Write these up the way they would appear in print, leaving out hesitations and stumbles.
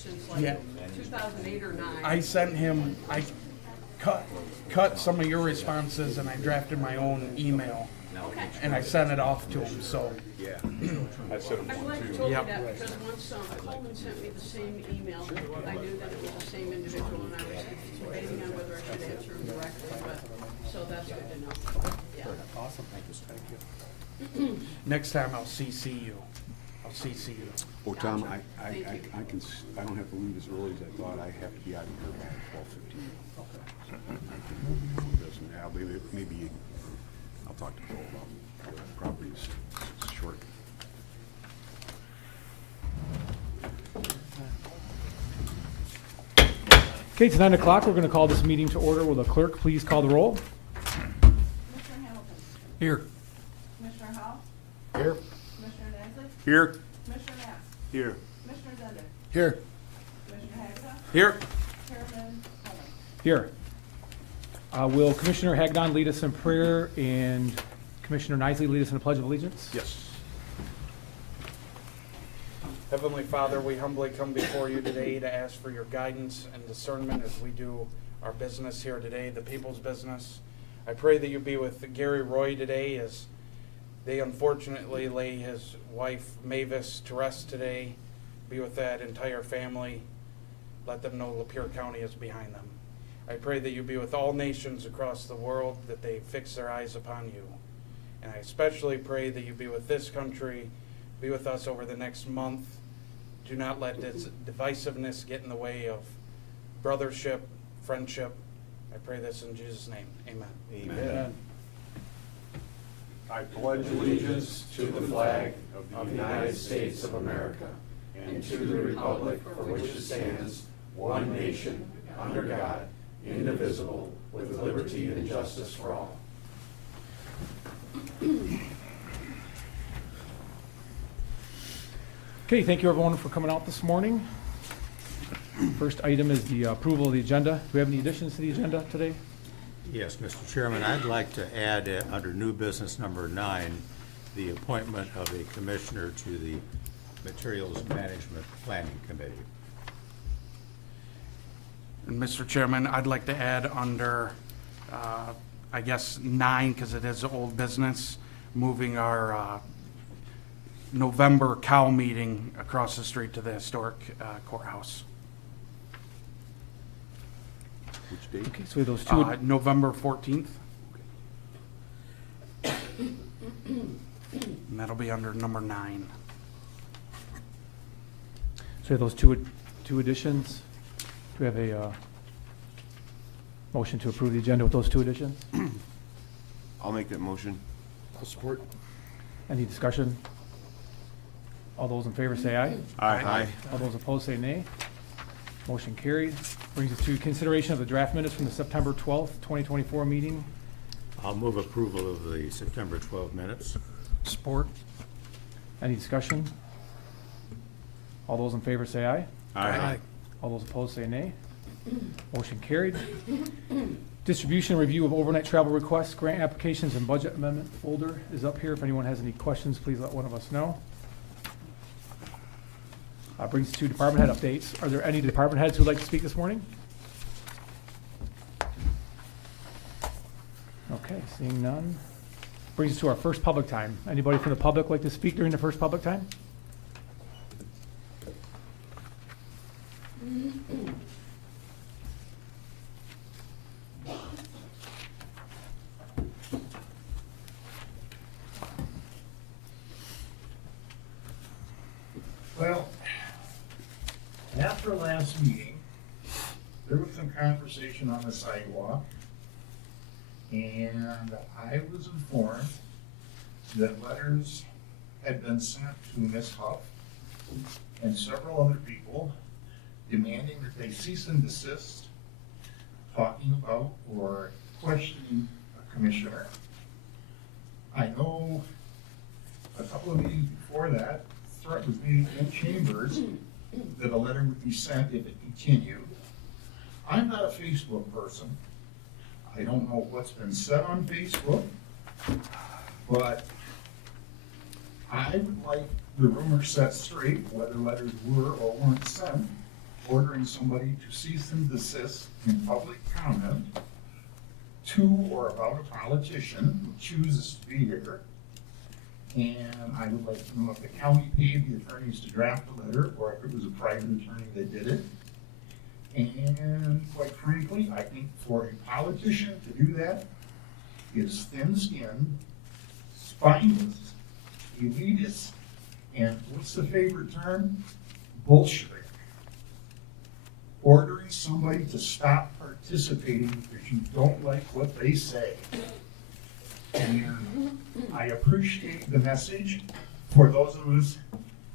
since like Yeah. 2008 or 9. I sent him, I cut some of your responses and I drafted my own email. Okay. And I sent it off to him, so. I said it I'm glad you told me Yep. that, because once Coleman sent me the same email, I knew that it was the same individual, and I was debating on whether I should answer him directly, but, so that's good to know. Yeah. Awesome, thank you. Next time I'll CC you. I'll CC you. Oh, Tom, Gotcha. I Thank you. I don't have to leave as early as I thought. I have to be out of here by 12:15. Maybe I'll talk to Bill about the properties. It's short. Okay, it's 9 o'clock. We're going to call this meeting to order. Will the clerk please call the roll? Commissioner Hamilton. Here. Commissioner Howell. Here. Commissioner Nansley. Here. Commissioner Nass. Here. Commissioner Zender. Here. Commissioner Hagedorn. Here. Chairman Coleman. Here. Will Commissioner Hagedorn lead us in prayer and Commissioner Nisley lead us in the Pledge of Allegiance? Yes. Heavenly Father, we humbly come before you today to ask for your guidance and discernment as we do our business here today, the people's business. I pray that you be with Gary Roy today as they unfortunately lay his wife Mavis to rest today. Be with that entire family. Let them know Lapeer County is behind them. I pray that you be with all nations across the world, that they fix their eyes upon you. And I especially pray that you be with this country, be with us over the next month. Do not let this divisiveness get in the way of brothership, friendship. I pray this in Jesus' name. Amen. Amen. I pledge allegiance to the flag of the United States of America and to the republic for which it stands, one nation, under God, indivisible, with liberty and justice for all. Okay, thank you everyone for coming out this morning. First item is the approval of the agenda. Do we have any additions to the agenda today? Yes, Mr. Chairman, I'd like to add, under new business number 9, the appointment of a commissioner to the Materials Management Planning Committee. And Mr. Chairman, I'd like to add under, I guess, 9, because it is old business, moving our November COW meeting across the street to the historic courthouse. Which date? Okay, so we have those two. November 14th. And that'll be under number 9. So we have those two additions. Do we have a motion to approve the agenda with those two additions? I'll make that motion. I'll support. Any discussion? All those in favor say aye. Aye. All those opposed say nay. Motion carried. Brings us to consideration of the draft minutes from the September 12th, 2024 meeting. I'll move approval of the September 12 minutes. Support. Any discussion? All those in favor say aye. Aye. All those opposed say nay. Motion carried. Distribution review of overnight travel requests, grant applications, and budget amendment folder is up here. If anyone has any questions, please let one of us know. Brings us to department head updates. Are there any department heads who would like to speak this morning? Okay, seeing none. Brings us to our first public time. Anybody from the public like to speak during the first public time? Well, after last meeting, there was some conversation on the sidewalk, and I was informed that letters had been sent to Ms. Huff and several other people demanding that they cease and desist talking about or questioning a commissioner. I know a couple of meetings before that, threat was made in chambers that a letter would be sent if it continued. I'm not a Facebook person. I don't know what's been said on Facebook, but I would like the rumor set straight, whether letters were or weren't sent, ordering somebody to cease and desist in public comment to or about a politician who chooses to be here. And I would like to know if the county paid the attorneys to draft the letter, or if it was a private attorney that did it. And quite frankly, I think for a politician to do that is thin-skinned, spineless, elitist, and what's the favorite term? Bullshit. Ordering somebody to stop participating because you don't like what they say. And I appreciate the message for those of us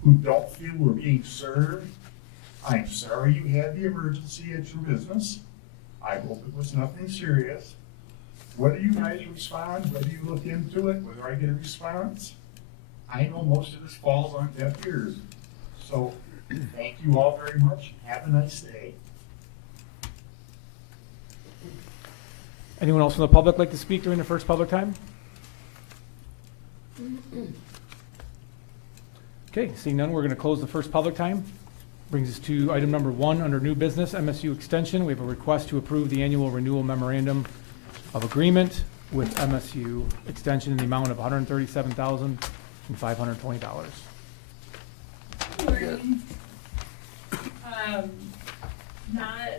who don't feel we're being served. I'm sorry you had the emergency at your business. I hope it was nothing serious. Whether you guys respond, whether you look into it, whether I get a response, I know most of this falls on deaf ears. So, thank you all very much. Have a nice day. Anyone else from the public like to speak during the first public time? Okay, seeing none, we're going to close the first public time. Brings us to item number 1 under new business, MSU Extension. We have a request to approve the annual renewal memorandum of agreement with MSU Extension in the amount of $137,520. Morning. Not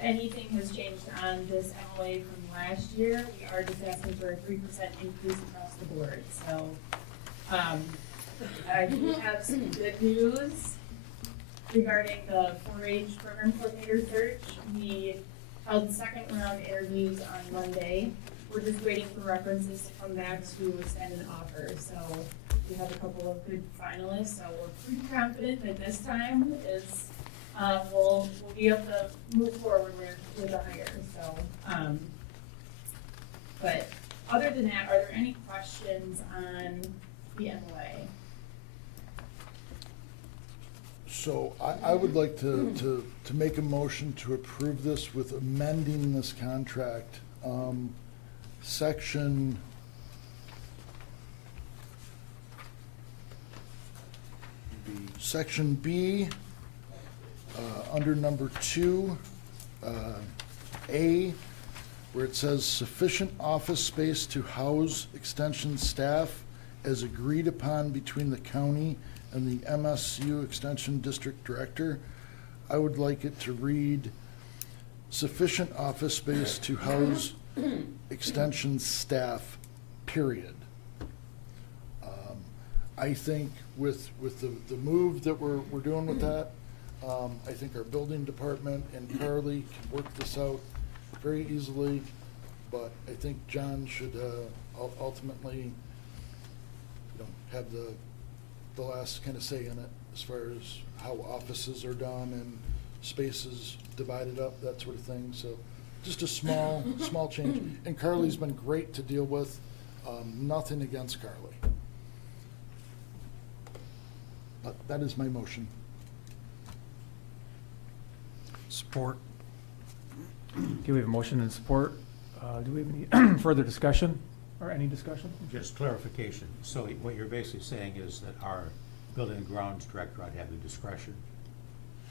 anything has changed on this MOA from last year. We are just asking for a 3% increase across the board, so, I do have some good news regarding the 4-H program coordinator search. We held second round interviews on Monday. We're just waiting for references to come back to extend an offer, so we have a couple of good finalists, so we're pretty confident that this time is, we'll be able to move forward with a hire, so, but other than that, are there any questions on the MOA? So I would like to make a motion to approve this with amending this contract. Section B, under number 2, A, where it says sufficient office space to house extension staff as agreed upon between the county and the MSU Extension District Director. I would like it to read sufficient office space to house extension staff, period. I think with the move that we're doing with that, I think our building department and Carly can work this out very easily, but I think John should ultimately, have the last kind of say in it as far as how offices are done and spaces divided up, that sort of thing. So just a small change. And Carly's been great to deal with. Nothing against Carly. But that is my motion. Support. Okay, we have a motion and support. Do we have any further discussion or any discussion? Just clarification. So what you're basically saying is that our building and grounds director ought to have the discretion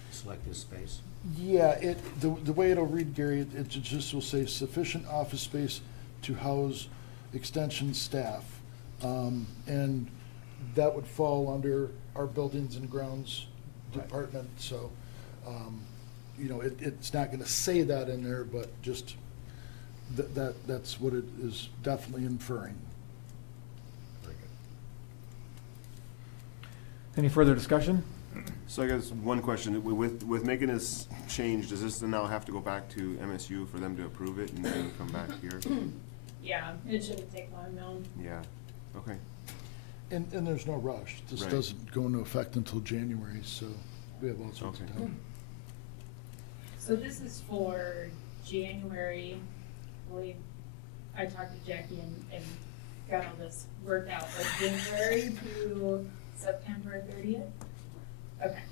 to select this space? Yeah, the way it'll read, Gary, it just will say sufficient office space to house extension staff. And that would fall under our buildings and grounds department, so, it's not gonna say that in there, but just that's what it is definitely inferring. Very good. Any further discussion? So I guess one question, with making this change, does this now have to go back to MSU for them to approve it and then come back here? Yeah, it shouldn't take long, no. Yeah, okay. And there's no rush. This Right. doesn't go into effect until January, so we have all sorts of Okay. time. So this is for January, I believe, I talked to Jackie and got all this worked out, but January to September 30th? Okay,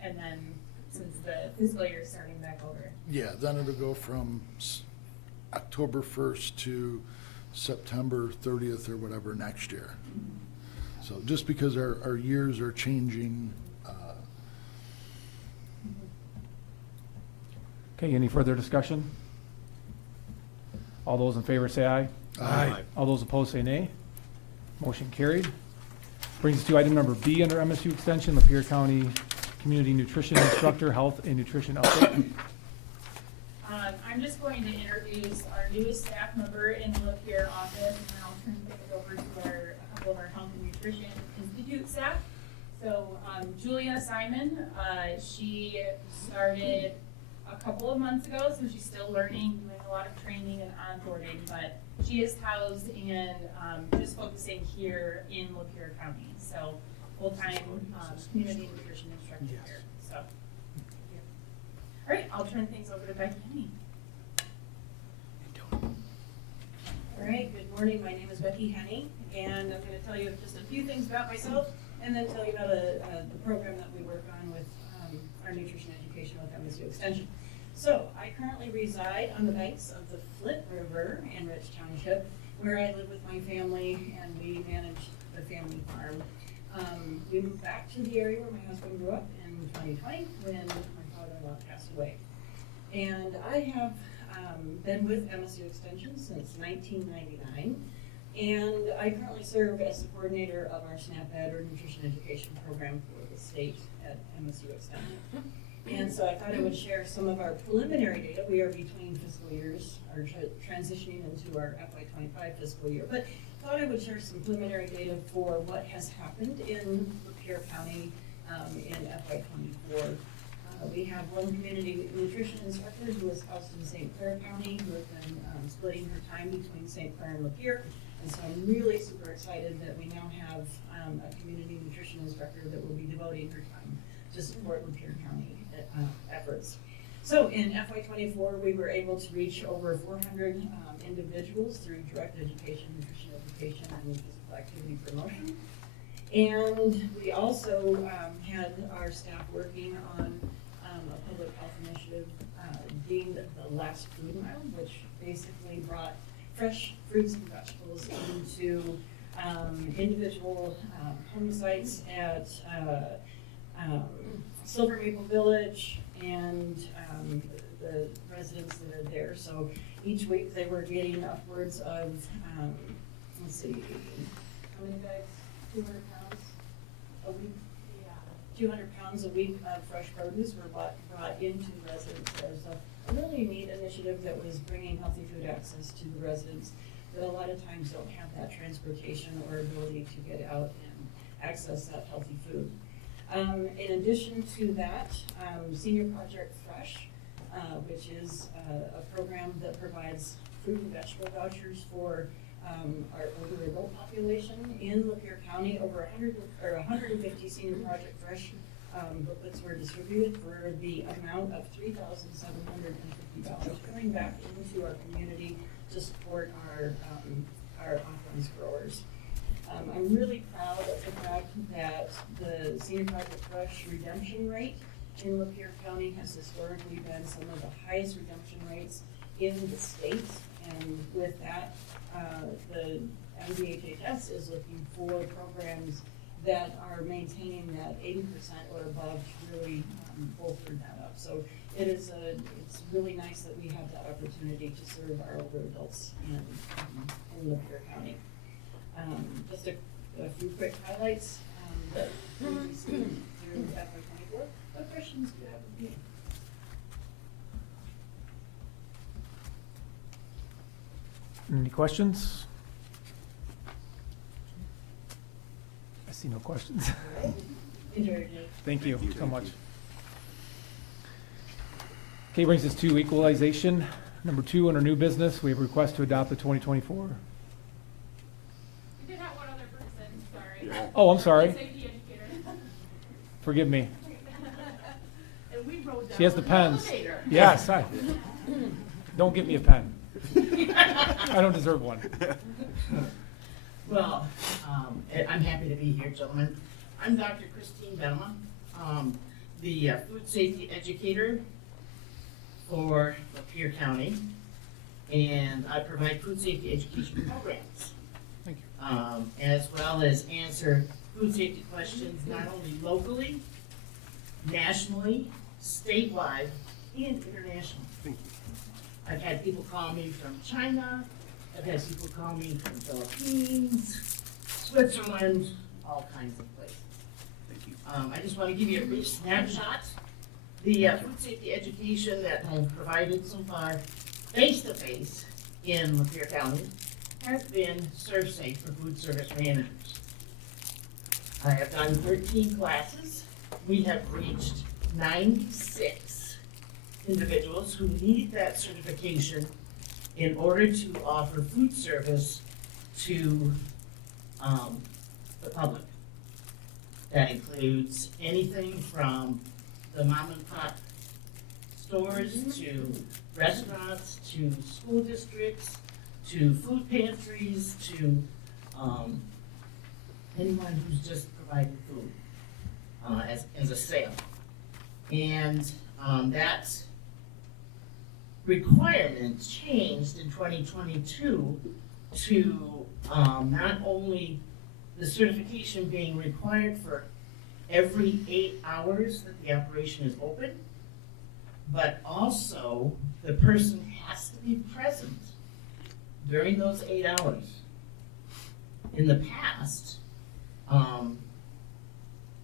and then since the fiscal year is starting back over. Yeah, then it'll go from October 1st to September 30th or whatever next year. So just because our years are changing, Okay, any further discussion? All those in favor say aye. Aye. All those opposed say nay. Motion carried. Brings us to item number B under MSU Extension, Lapeer County Community Nutrition Instructor, Health and Nutrition Update. I'm just going to introduce our newest staff member in the Lapeer office, and then I'll turn things over to a couple of our Health and Nutrition Institute staff. So, Julia Simon, she started a couple of months ago, so she's still learning, doing a lot of training and onboarding, but she is housed in, just focusing here in Lapeer County, so full-time, community nutrition instructor here, so. All right, I'll turn things over to Becky Henny. All right, good morning. My name is Becky Henny, and I'm going to tell you just a few things about myself, and then tell you about the program that we work on with our nutrition education with MSU Extension. So, I currently reside on the banks of the Flint River in Rich Township, where I live with my family, and we manage the family farm. We moved back to the area where my husband grew up in 2020 when my father-in-law passed away. And I have been with MSU Extension since 1999, and I currently serve as the coordinator of our SNAP-Ed or Nutrition Education Program for the state at MSU Extension. And so I thought I would share some of our preliminary data. We are between fiscal years, or transitioning into our FY25 fiscal year, but thought I would share some preliminary data for what has happened in Lapeer County in FY24. We have one community nutrition instructor who is housed in St. Clair County, who has been splitting her time between St. Clair and Lapeer. And so I'm really super excited that we now have a community nutrition instructor that will be devoting her time to support Lapeer County efforts. So in FY24, we were able to reach over 400 individuals through direct education, nutrition education, and physical activity promotion. And we also had our staff working on a public health initiative deemed the Last Food Mile, which basically brought fresh fruits and vegetables into individual home sites at Silver Maple Village and the residents that are there. So each week they were getting upwards of, let's see, how many bags? 200 pounds a week? 200 pounds a week of fresh produce were brought into the residents there. So a really neat initiative that was bringing healthy food access to the residents that a lot of times don't have that transportation or ability to get out and access that healthy food. In addition to that, Senior Project Fresh, which is a program that provides fruit and vegetable vouchers for our older adult population in Lapeer County. Over 150 Senior Project Fresh booklets were distributed for the amount of $3,750 coming back into our community to support our on-farms growers. I'm really proud of the fact that the Senior Project Fresh redemption rate in Lapeer County has historically been some of the highest redemption rates in the state. And with that, the MDHHS is looking for programs that are maintaining that 80% or above to really bolster that up. So it's really nice that we have that opportunity to serve our older adults in Lapeer County. Just a few quick highlights that we received through FY24. What questions do you have of me? Any questions? I see no questions. Enjoy your day. Thank you so Thank much. you. Okay, brings us to equalization. Number 2, under new business, we have a request to adopt the 2024. We did have one other person, sorry. Yeah. Oh, I'm sorry. Safety educator. Forgive me. And we rode down She has the an pens. elevator. Yes, don't give me a pen. I don't deserve one. Well, I'm happy to be here, gentlemen. I'm Dr. Christine Bellman, the food safety educator for Lapeer County, and I provide food safety education programs. Thank you. As well as answer food safety questions not only locally, nationally, statewide, and international. Thank you. I've had people call me from China, I've had people call me from Philippines, Switzerland, all kinds of places. Thank you. I just want to give you a brief snapshot. The food safety education that I've provided so far, face-to-face in Lapeer County, has been Serve Safe for food service managers. I have done 13 classes. We have reached 96 individuals who need that certification in order to offer food service to the public. That includes anything from the mom and pop stores to restaurants to school districts to food pantries to anyone who's just providing food as a sale. And that requirement changed in 2022 to not only the certification being required for every 8 hours that the operation is open, but also the person has to be present during those 8 hours. In the past,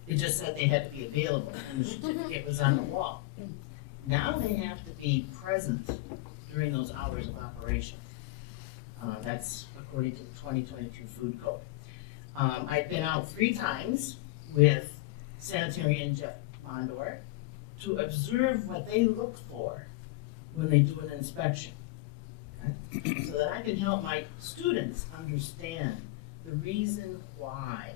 it just said they had to be available and the certificate was on the wall. Now they have to be present during those hours of operation. That's according to the 2022 Food Code. I've been out 3 times with Sanitarian Jeff Mondor to observe what they look for when they do an inspection. Okay? So that I can help my students understand the reason why,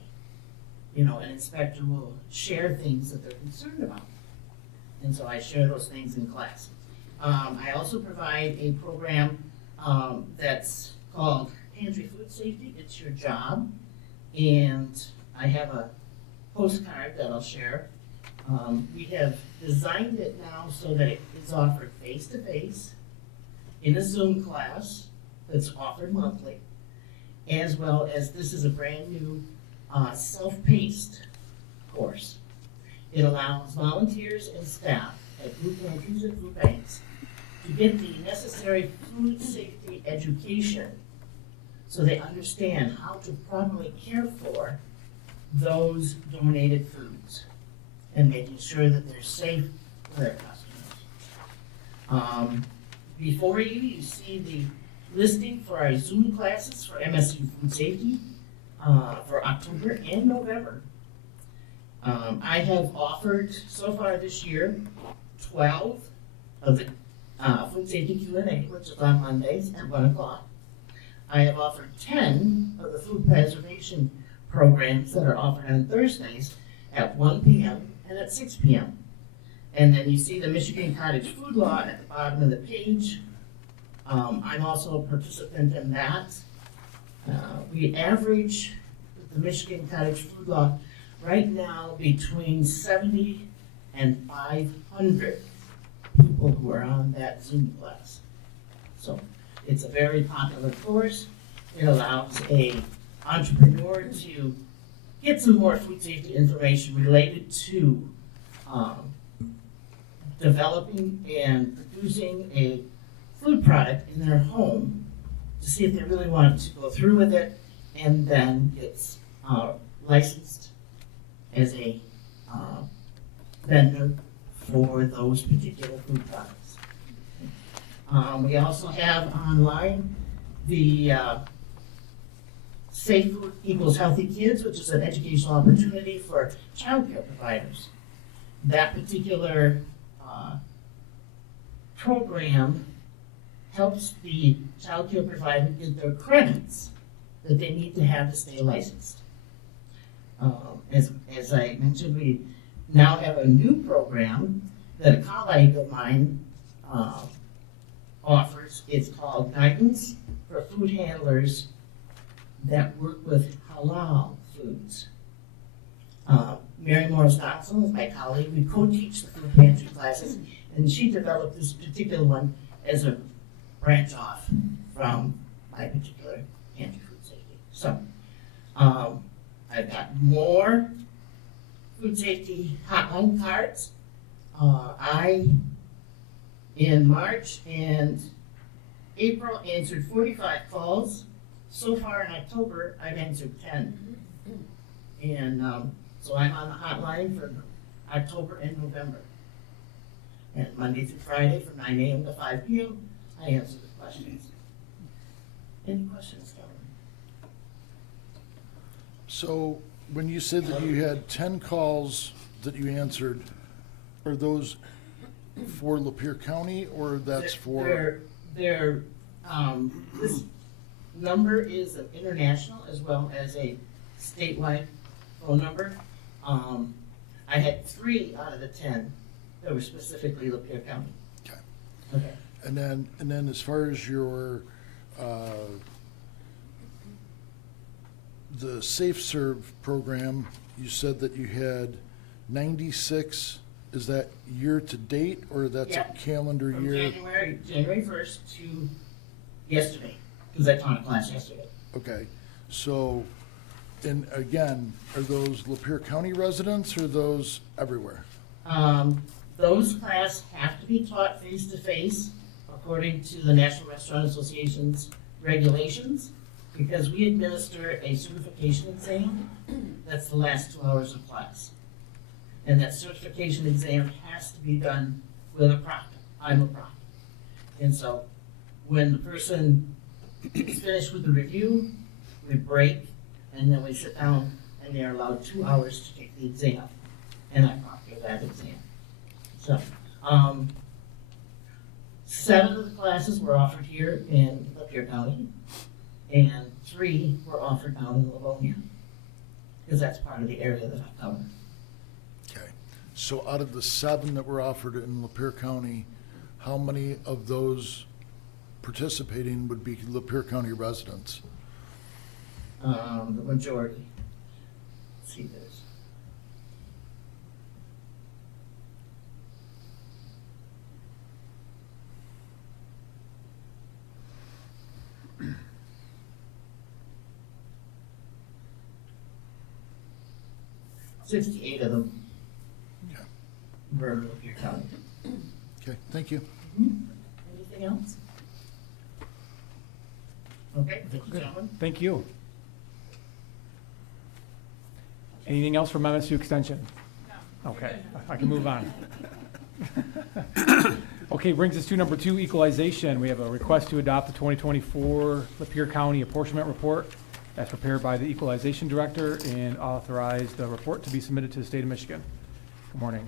an inspector will share things that they're concerned about. And so I share those things in class. I also provide a program that's called Pantry Food Safety, It's Your Job. And I have a postcard that I'll share. We have designed it now so that it is offered face-to-face in a Zoom class that's offered monthly, as well as this is a brand new self-paced course. It allows volunteers and staff at food pantries and food banks to get the necessary food safety education so they understand how to properly care for those donated foods and making sure that they're safe for their customers. Before you see the listing for our Zoom classes for MSU Food Safety for October and November. I have offered so far this year 12 of the Food Safety Q&A, which is on Mondays at 1 o'clock. I have offered 10 of the food preservation programs that are offered on Thursdays at 1 p.m. and at 6 p.m. And then you see the Michigan Cottage Food Law at the bottom of the page. I'm also a participant in that. We average with the Michigan Cottage Food Law right now between 70 and 500 people who are on that Zoom class. So it's a very popular course. It allows a entrepreneur to get some more food safety information related to developing and producing a food product in their home to see if they really want to go through with it, and then gets licensed as a vendor for those particular food products. We also have online the Safe Food Equals Healthy Kids, which is an educational opportunity for childcare providers. That particular program helps the childcare provider get their credits that they need to have to stay licensed. As I mentioned, we now have a new program that a colleague of mine offers. It's called Guidance for Food Handlers that work with halal foods. Mary Morris Donaldson is my colleague. We co-teach the food pantry classes, and she developed this particular one as a branch off from my particular pantry food safety. So, I've got more food safety hotline cards. I in March, and April answered 45 calls. So far in October, I've answered 10. And so I'm on the hotline for October and November. And Monday through Friday from 9 a.m. to 5 p.m., I answer the questions. Any questions, Kevin? So when you said that you had 10 calls that you answered, are those for Lapeer County or that's for? This number is an international as well as a statewide phone number. I had 3 out of the 10 that were specifically Lapeer County. Okay. Okay. And then as far as your, the Safe Serve program, you said that you had 96, is that year to date or that's a Yeah. calendar From year? January 1st to yesterday, because I taught a class yesterday. Okay, so, and again, are those Lapeer County residents or those everywhere? Those classes have to be taught face-to-face according to the National Restaurant Association's regulations, because we administer a certification exam. That's the last 2 hours of class. And that certification exam has to be done with a proctor. I'm a proctor. And so when the person is finished with the review, we break, and then we sit down, and they're allowed 2 hours to take the exam. And I proctor that exam. So, 7 of the classes were offered here in Lapeer County, and 3 were offered down in Livonia, because that's part of the area that I cover. Okay, so out of the 7 that were offered in Lapeer County, how many of those participating would be Lapeer County residents? The majority. Let's see this. $68 of them Okay. were Lapeer County. Okay, thank you. Anything else? Okay, thank you, gentlemen. Thank you. Anything else from MSU Extension? No. Okay, I can move on. Okay, brings us to number 2, equalization. We have a request to adopt the 2024 Lapeer County apportionment report as prepared by the equalization director and authorize the report to be submitted to the state of Michigan. Good morning.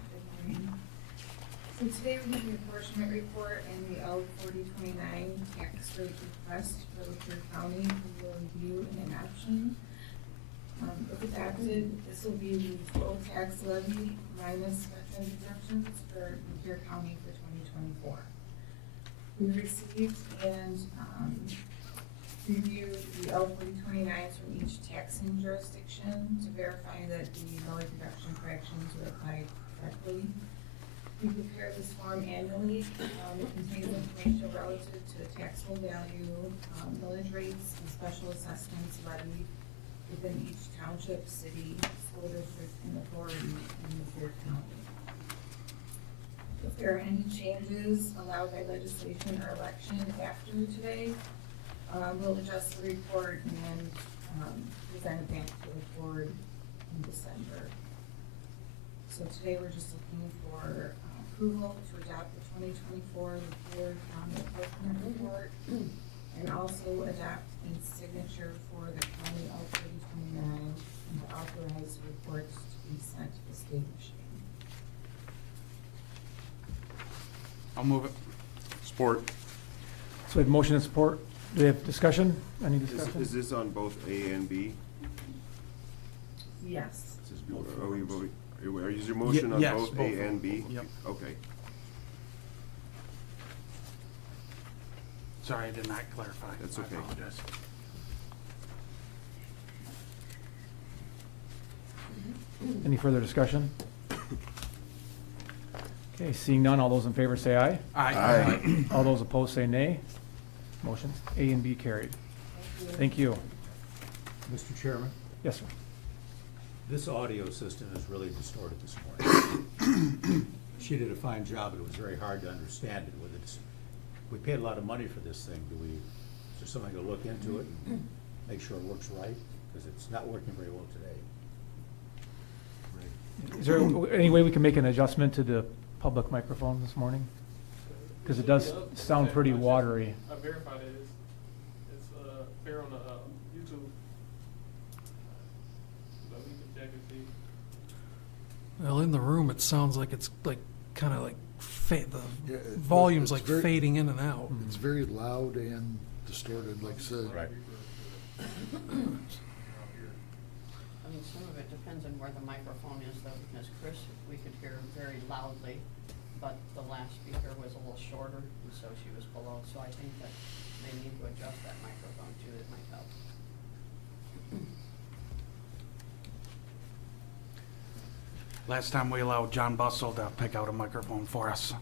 So today we have the apportionment report and the L 4029 tax rate request for Lapeer County for review and adoption. If adopted, this will be the total tax levy minus veteran deductions for Lapeer County for 2024. We received and reviewed the L 4029s from each taxing jurisdiction to verify that the millage deduction corrections were applied correctly. We prepare this form annually. It contains information relative to the taxable value, millage rates, and special assessments levied within each township, city, school district, and authority in Lapeer County. If there are any changes allowed by legislation or election after today, we'll adjust the report and present it back to the board in December. So today we're just looking for approval to adopt the 2024 Lapeer County apportionment report and also adopt a signature for the county L 3029 and to authorize reports to be sent to the state of Michigan. I'll move it. Support. So we have motion and support. Do we have discussion? Any Is discussion? this on both A and B? Yes. Are we voting, is your motion on yes, both both of A them. and B? Yep. Okay. Sorry, I did not clarify. That's I okay. apologize. Any further discussion? Okay, seeing none, all those in favor say aye. Aye. All those opposed say nay. Motions A and B carried. Thank you. Mr. Chairman, Yes, sir. this audio system is really distorted this morning. She did a fine job, but it was very hard to understand it with it. We paid a lot of money for this thing. Is there something to look into it and make sure it works right? Because it's not working very well today. Is there any way we can make an adjustment to the public microphone this morning? Because it does sound pretty watery. I verified it. It's fair on the YouTube. So we can check and see. Well, in the room, it sounds like it's like kind of like Yeah, the volume's it's like very- fading in and out. It's very loud and distorted, like I said. Right. I mean, some of it depends on where the microphone is though, because Chris, we could hear very loudly, but the last speaker was a little shorter, and so she was below, so I think that they need to adjust that microphone too, it might help. Last time we allowed John Bussell to pick out a microphone for us.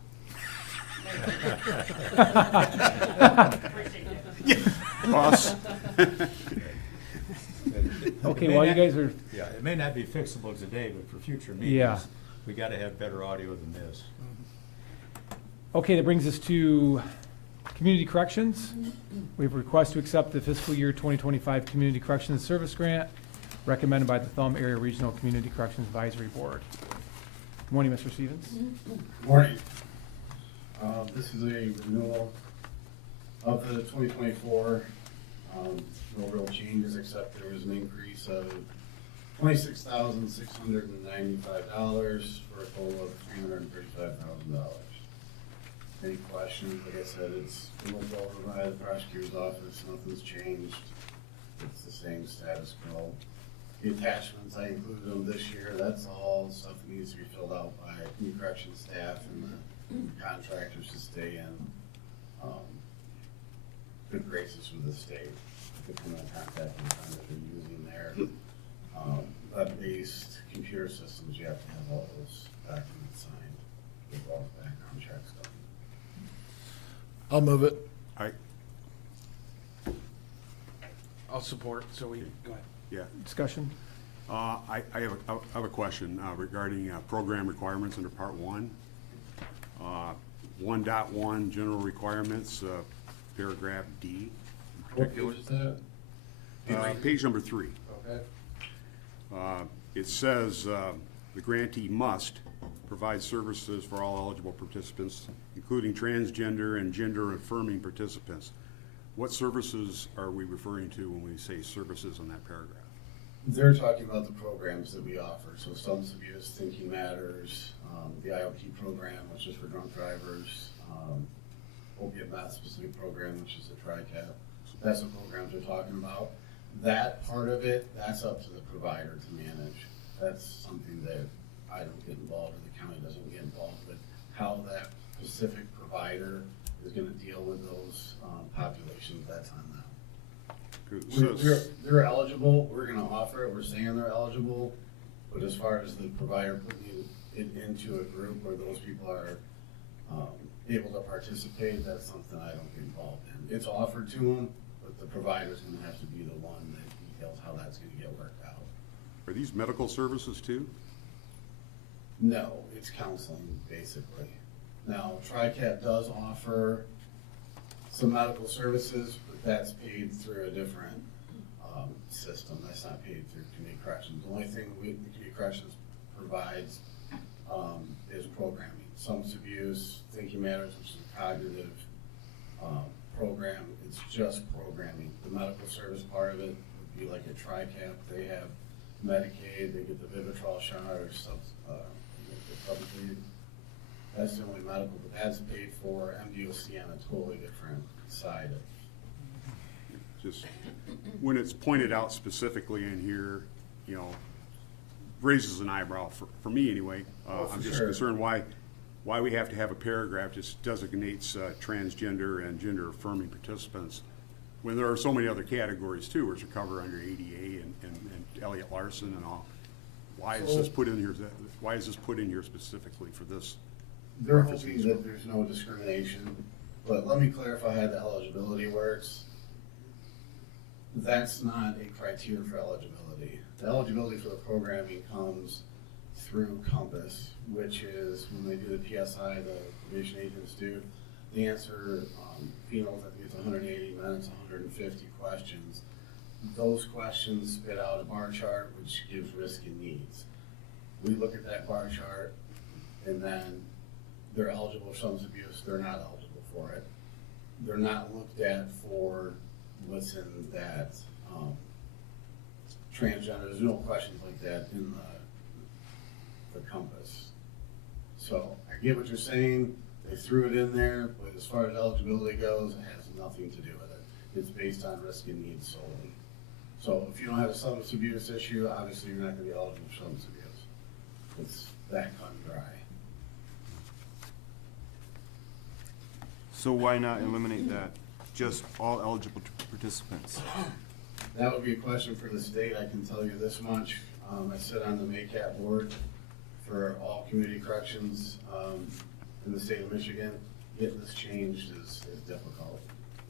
Boss? Okay, It may while you not- guys are, Yeah, it may not be fixable today, but for future Yeah. meetings, we gotta have better audio than this. okay, that brings us to community corrections. We have a request to accept the fiscal year 2025 Community Corrections Service Grant recommended by the Thumb Area Regional Community Corrections Advisory Board. Good morning, Mr. Stevens. Morning. This is a renewal of the 2024. No real changes, except there was an increase of $26,695 for a total of $335,000. Any questions? Like I said, it's been looked over by the prosecutor's office. Nothing's changed. It's the same status quo. The attachments, I included them this year. That's all stuff that needs to be filled out by new corrections staff and the contractors to stay in good graces with the state. To come in contact with them that they're using their web-based computer systems. You have to have all those documents signed with all the background checks done. I'll move it. I'll support, so we, go ahead. Yeah. Discussion? I have a question regarding program requirements under Part 1. 1.1, general requirements, paragraph D. What page is that? Page number 3. Okay. It says the grantee must provide services for all eligible participants, including transgender and gender affirming participants. What services are we referring to when we say services in that paragraph? They're talking about the programs that we offer. So substance abuse, Thinking Matters, the IOP program, which is for drunk drivers, opiate meth specific program, which is the TRICAP. That's the programs we're talking about. That part of it, that's up to the provider to manage. That's something that I don't get involved with, the county doesn't get involved with. How that specific provider is gonna deal with those populations, that's on them. They're eligible, we're gonna offer it, we're saying they're eligible, but as far as the provider putting it into a group where those people are able to participate, that's something I don't get involved in. It's offered to them, but the provider's gonna have to be the one that details how that's gonna get worked out. Are these medical services too? No, it's counseling, basically. Now, TRICAP does offer some medical services, but that's paid through a different system. That's not paid through community corrections. The only thing the community corrections provides is programming. Substance abuse, Thinking Matters, which is a cognitive program. It's just programming. The medical service part of it would be like a TRICAP. They have Medicaid, they get the Vivitrol shot or that's the only medical, but that's paid for MDOC on a totally different side of. Just, when it's pointed out specifically in here, you know, raises an eyebrow for me anyway. I'm just concerned why we have to have a paragraph that designates transgender and gender affirming participants when there are so many other categories too, which are covered under ADA and Elliott Larson and all. Why is this put in here? Why is this put in here specifically for this? They're hoping that there's no discrimination, but let me clarify how the eligibility works. That's not a criteria for eligibility. The eligibility for the programming comes through Compass, which is when they do the PSI, the probation agents do, the answer, phenols, I think it's 180 minutes, 150 questions. Those questions spit out a bar chart, which gives risk and needs. We look at that bar chart, and then they're eligible for substance abuse, they're not eligible for it. They're not looked at for what's in that transgender. There's no questions like that in the Compass. So I get what you're saying. They threw it in there, but as far as eligibility goes, it has nothing to do with it. It's based on risk and needs solely. So if you don't have a substance abuse issue, obviously you're not going to be eligible for substance abuse. It's that cut and dry. So why not eliminate that? Just all eligible participants? That would be a question for the state. I can tell you this much. I sit on the MACAP board for all community corrections in the state of Michigan. Getting this changed is difficult.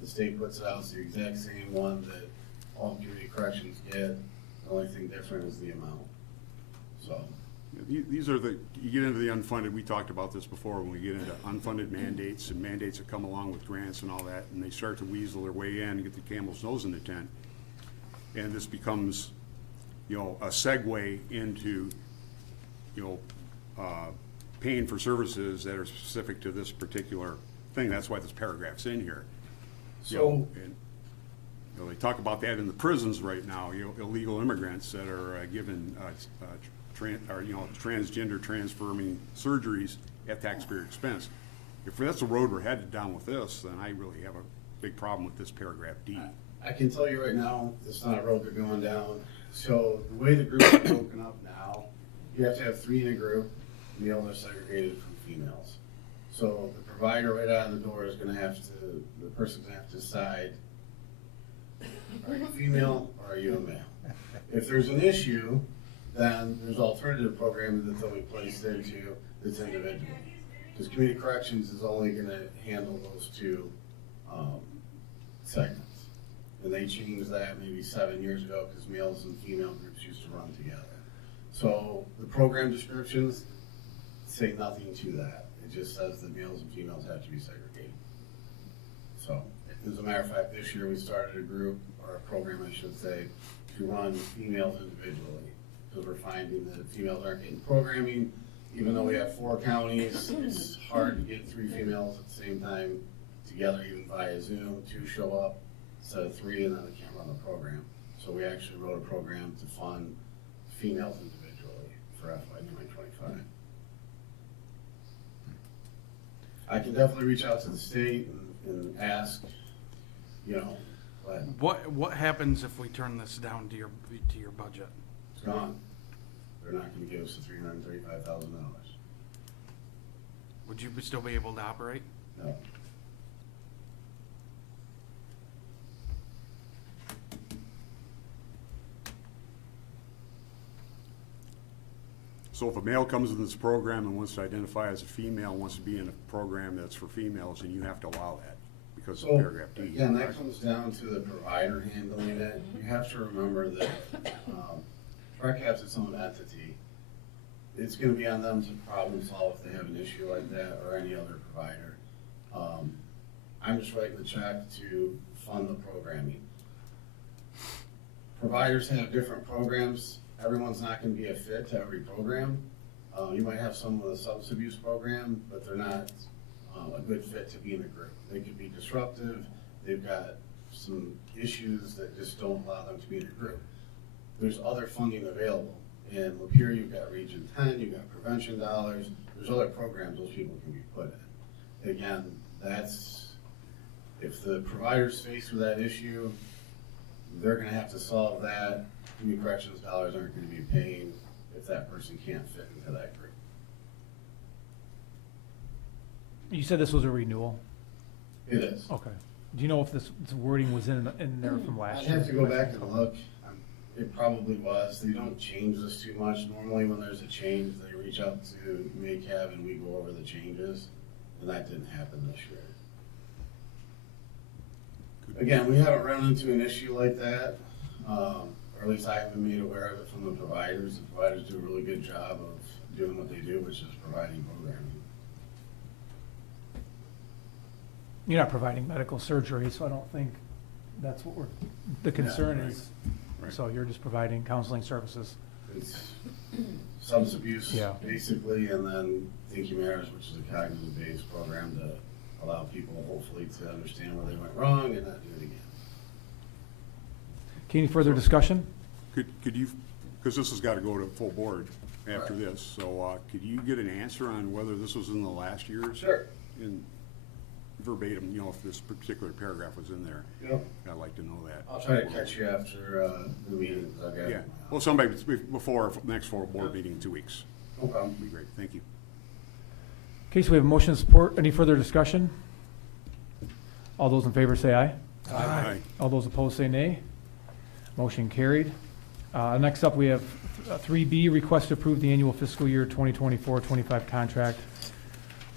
The state puts it out, it's the exact same one that all community corrections get. The only thing different is the amount. So. These are you get into the unfunded, we talked about this before, when we get into unfunded mandates and mandates that come along with grants and all that, and they start to weasel their way in and get the camel's nose in the tent. And this becomes, a segue into, paying for services that are specific to this particular thing. That's why this paragraph's in here. So, They talk about that in the prisons right now, illegal immigrants that are given transgender transforming surgeries at taxpayer expense. If that's the road we're headed down with this, then I really have a big problem with this paragraph D. I can tell you right now, it's not a road they're going down. So the way the group is broken up now, you have to have 3 in a group. Males are segregated from females. So the provider right out of the door is going to have to, the person's going to have to decide, are you female or are you a male? If there's an issue, then there's alternative programming that they'll be placed into that's individual. Because community corrections is only going to handle those 2 segments. And they changed that maybe 7 years ago because males and female groups used to run together. So the program descriptions say nothing to that. It just says that males and females have to be segregated. So as a matter of fact, this year we started a group, or a program I should say, to run females individually. Because we're finding that females aren't getting programming. Even though we have 4 counties, it's hard to get 3 females at the same time together, even via Zoom. 2 show up instead of 3, and then they can't run the program. So we actually wrote a program to fund females individually for FY 2025. I can definitely reach out to the state and ask, but What happens if we turn this down to your budget? it's gone. They're not gonna give us the $335,000. Would you still be able to operate? No. So if a male comes in this program and wants to identify as a female, wants to be in a program that's for females, then you have to allow that because of So, paragraph D. again, that comes down to the provider handling it. You have to remember that TRICAP's its own entity. It's gonna be on them to problem solve if they have an issue like that or any other provider. I'm just writing the check to fund the programming. Providers have different programs. Everyone's not gonna be a fit to every program. You might have someone with a substance abuse program, but they're not a good fit to be in a group. They could be disruptive, they've got some issues that just don't allow them to be in a group. There's other funding available. In Lapeer, you've got Region 10, you've got prevention dollars, there's other programs those people can be put in. Again, if the provider's faced with that issue, they're gonna have to solve that. Community corrections dollars aren't gonna be paying if that person can't fit into that group. You said this was a renewal? It is. Okay. Do you know if this wording was in there from last I'd year? have to go back and look. It probably was. They don't change this too much. Normally when there's a change, they reach out to MACAB and we go over the changes, and that didn't happen this year. Again, we haven't run into an issue like that, or at least I haven't been made aware of it from the providers. The providers do a really good job of doing what they do, which is providing programming. You're not providing medical surgery, so I don't think that's what the concern right. is. Right. So you're just providing counseling services. It's substance abuse, Yeah. basically, and then Think You Matters, which is a cognitive-based program to allow people hopefully to understand where they went wrong and not do it again. Okay, any further discussion? Could you, because this has got to go to full board after Right. this, so could you get an answer on whether this was in the last year? Sure. In verbatim, you know, if this particular paragraph was in there? Yep. I'd like to know that. I'll try to catch you after the meeting, 'cause I've got. Yeah, well, somebody before our next full board meeting in 2 weeks. No problem. Be great, thank you. Okay, so we have a motion to support. Any further discussion? All those in favor say aye. Aye. All those opposed say nay. Motion carried. Next up, we have 3B, request to approve the annual fiscal year 2024-25 contract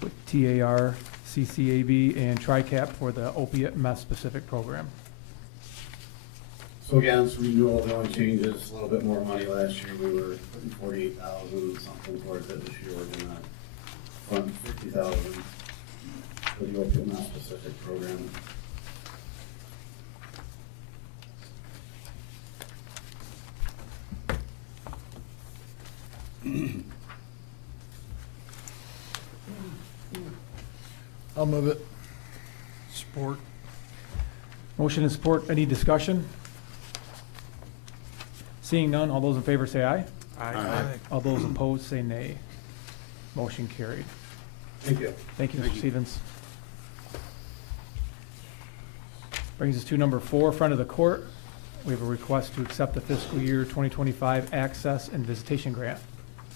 with TAR, CCAB, and TRICAP for the opiate meth-specific program. So again, it's renewal, the only change is a little bit more money. Last year, we were putting 48,000 something towards it. This year, we're gonna fund 50,000 for the opiate non-specific program. I'll move it. Support. Motion and support. Any discussion? Seeing none, all those in favor say aye. Aye. All those opposed say nay. Motion carried. Thank you. Thank you, Thank Mr. you. Stevens. Brings us to number 4, front of the court. We have a request to accept the fiscal year 2025 access and visitation grant.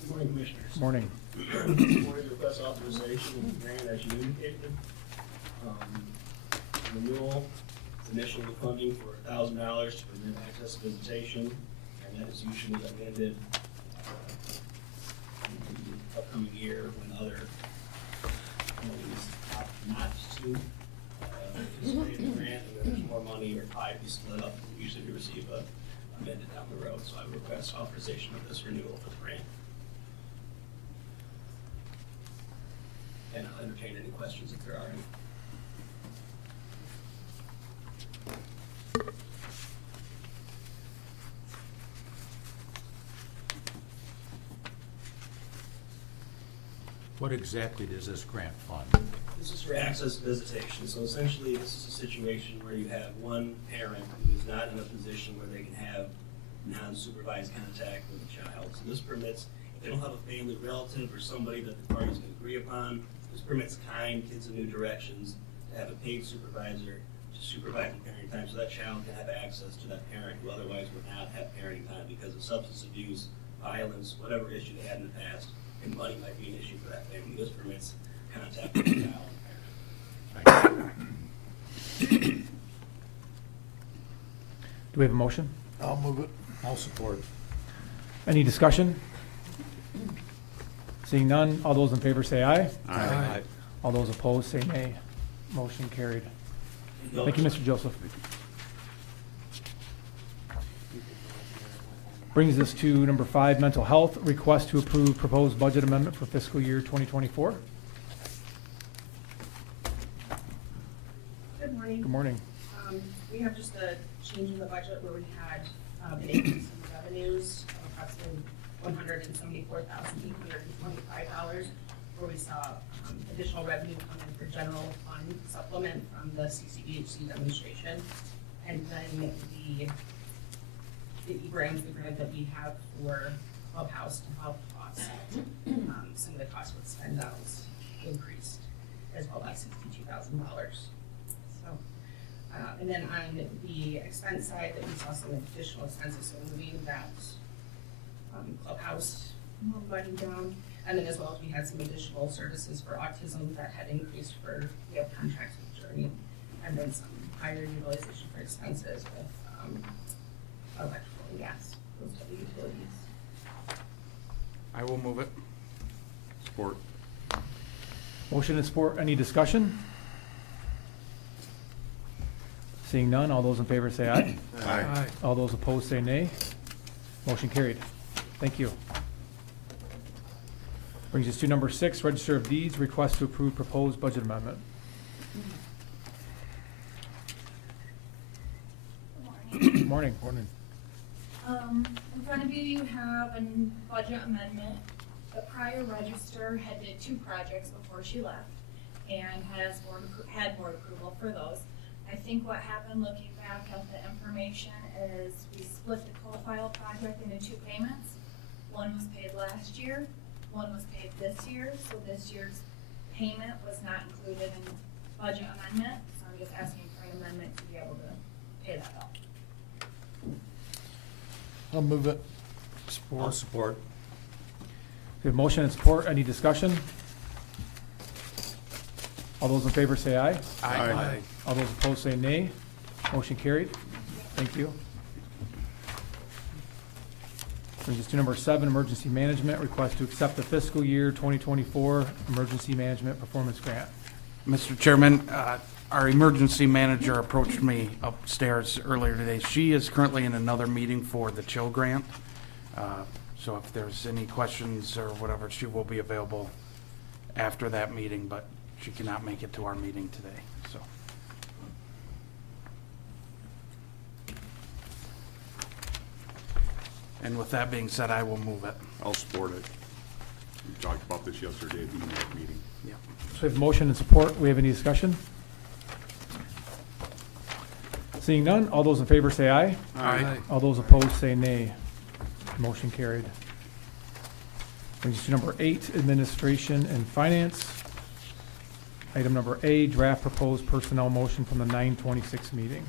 Good morning, Commissioners. Morning. This morning, request authorization of the grant as you indicated. Renewal, it's initially funding for $1,000 to permit access to visitation, and that is usually amended in the upcoming year when other counties opt not to participate in the grant, and then there's more money or pie to be split up. Usually we receive a amended down the road, so I request authorization of this renewal for the grant. And I'll entertain any questions if there are any. What exactly does this grant fund? This is for access visitation, so essentially this is a situation where you have one parent who is not in a position where they can have non-supervised contact with a child. So this permits, if they don't have a family relative or somebody that the parties can agree upon, this permits kind kids in new directions to have a paid supervisor to supervise the parenting time, so that child can have access to that parent who otherwise would not have parenting time because of substance abuse, violence, whatever issue they had in the past, and money might be an issue for that family. This permits contact with the child and parent. Do we have a motion? I'll move it. I'll support. Any discussion? Seeing none, all those in favor say aye. Aye. All those opposed say nay. Motion carried. Thank you, Mr. Joseph. Brings us to number 5, mental health, request to approve proposed budget amendment for fiscal year 2024. Good morning. Good morning. We have just a change in the budget where we had an increase in revenues of approximately $174,825, where we saw additional revenue come in for general fund supplement from the CCBHC demonstration. And then the grant that we have for Clubhouse to help offset some of the costs with spend downs increased as well by $62,000. So, and then on the expense side, that we saw some additional expenses, so moving that Clubhouse money down. And then as well as we had some additional services for autism that had increased for, we have contracts with Journey, and then some higher utilization for expenses with electrical and gas, those other utilities. I will move it. Support. Motion and support. Any discussion? Seeing none, all those in favor say aye. Aye. All those opposed say nay. Motion carried. Thank you. Brings us to number 6, Register of Deeds, request to approve proposed budget amendment. Morning. Morning. In front of you, you have a budget amendment. The prior register had did 2 projects before she left and had board approval for those. I think what happened looking back at the information is we split the profile project into 2 payments. One was paid last year, one was paid this year, so this year's payment was not included in budget amendment. So I'm just asking for an amendment to be able to pay that out. I'll move it. I'll support. We have motion and support. Any discussion? All those in favor say aye. Aye. All those opposed say nay. Motion carried. Thank you. Brings us to number 7, Emergency Management, request to accept the fiscal year 2024 Emergency Management Performance Grant. Mr. Chairman, our emergency manager approached me upstairs earlier today. She is currently in another meeting for the Chill Grant. So if there's any questions or whatever, she will be available after that meeting, but she cannot make it to our meeting today, so. And with that being said, I will move it. I'll support it. We talked about this yesterday at the EMAC meeting. Yeah. So we have motion and support. We have any discussion? Seeing none, all those in favor say aye. Aye. All those opposed say nay. Motion carried. Brings us to number 8, Administration and Finance. Item number A, draft proposed personnel motion from the 9/26 meeting.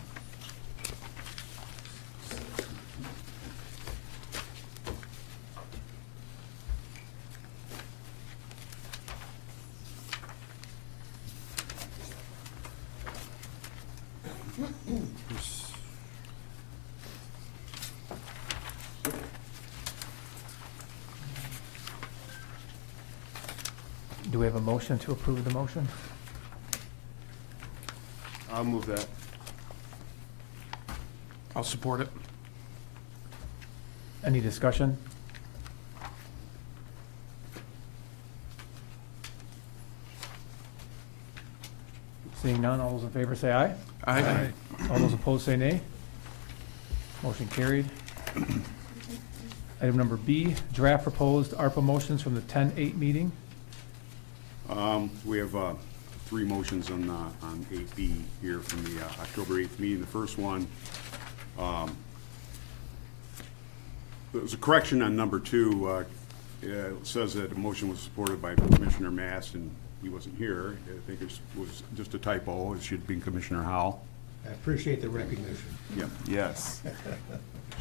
Do we have a motion to approve the motion? I'll move that. I'll support it. Any discussion? Seeing none, all those in favor say aye. Aye. All those opposed say nay. Motion carried. Item number B, draft proposed ARPA motions from the 10/8 meeting. We have 3 motions on 8B here from the October 8th meeting. The first one, there was a correction on number 2. It says that the motion was supported by Commissioner Mast, and he wasn't here. I think it was just a typo. It should be Commissioner Howell. I appreciate the recognition. Yeah. Yes.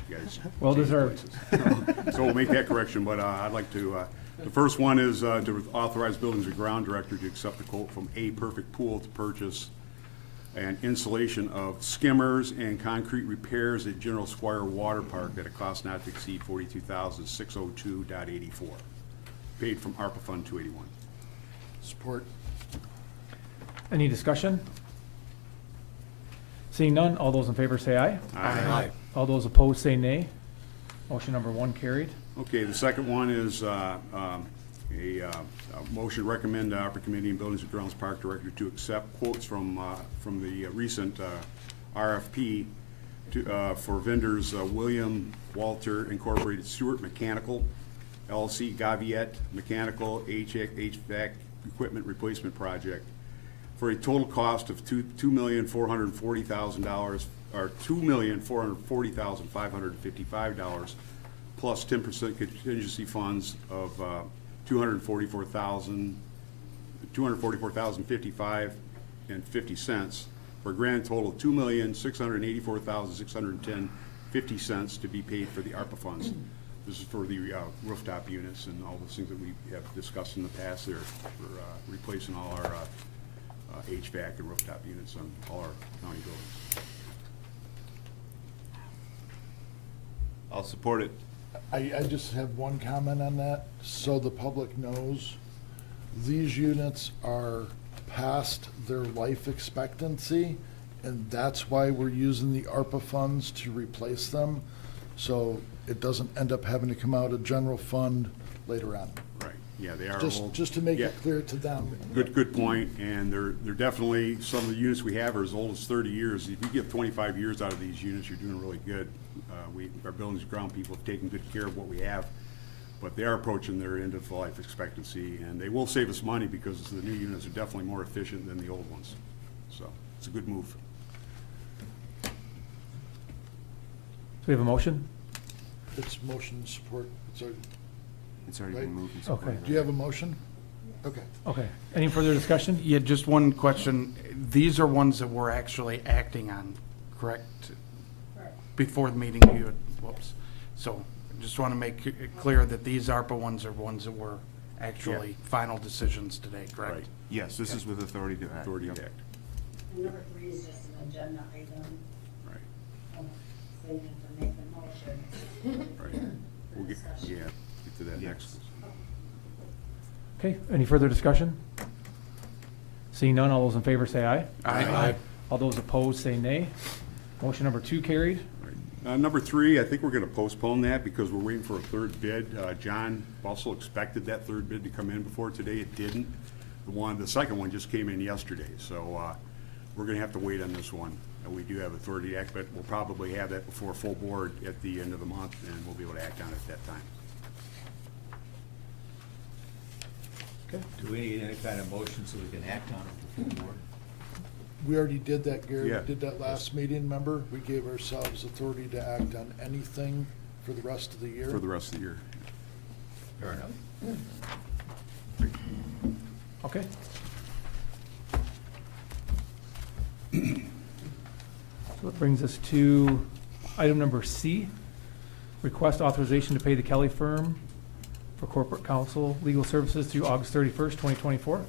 You guys Well change deserved. places. So we'll make that correction, but I'd like to, the first one is to authorize Buildings and Ground Director to accept the quote from A Perfect Pool to purchase and installation of skimmers and concrete repairs at General Squire Water Park at a cost not to exceed $42,602.84, paid from ARPA Fund 281. Support. Any discussion? Seeing none, all those in favor say aye. Aye. All those opposed say nay. Motion number 1 carried. Okay, the second one is a motion to recommend the ARPA Committee and Buildings and Grounds Park Director to accept quotes from the recent RFP for vendors William Walter Incorporated, Stewart Mechanical, LC Gaviet Mechanical, HVAC Equipment Replacement Project, for a total cost of $2,440,000, or $2,440,555, plus 10% contingency funds of $244,055.50, for a grand total of $2,684,610.50 to be paid for the ARPA funds. This is for the rooftop units and all those things that we have discussed in the past. They're for replacing all our HVAC and rooftop units on all our county buildings. I'll support it. I just have one comment on that, so the public knows. These units are past their life expectancy, and that's why we're using the ARPA funds to replace them, so it doesn't end up having to come out of general fund later on. Right. Yeah, they are Just, old. just to make Yeah. it clear to them. Good point, and they're definitely, some of the units we have are as old as 30 years. If you get 25 years out of these units, you're doing really good. Our buildings and ground people have taken good care of what we have, but they are approaching their end of life expectancy, and they will save us money because the new units are definitely more efficient than the old ones. So, it's a good move. Do we have a motion? It's motion support. It's already Right. been moved and Okay. supported. Do you have a motion? Okay. Okay. Any further discussion? Yeah, just one question. These are ones that we're actually acting on, correct? Before the meeting, you had, whoops. So, just want to make it clear that these ARPA ones are ones that were actually final decisions today, correct? Right. Yes, this is with authority to act. Authority Yep. to act. And number 3 is just an agenda item. Right. So you have to make the motion. Right. We'll get to that next. Okay, any further discussion? Seeing none, all those in favor say aye. Aye. All those opposed say nay. Motion number 2 carried. Number 3, I think we're gonna postpone that because we're waiting for a third bid. John Bussell expected that third bid to come in before today. It didn't. The second one just came in yesterday, so, we're gonna have to wait on this one. We do have authority to act, but we'll probably have that before full board at the end of the month, and we'll be able to act on it at that time. Okay. Do we need any kind of motion so we can act on it before the board? We already did that, Gary. Yeah. We did that last meeting, remember? We gave ourselves authority to act on anything for the rest of the year. For the rest of the year. Fair enough. Okay. So that brings us to item number C, request authorization to pay the Kelly firm for corporate counsel legal services through August 31st, 2024.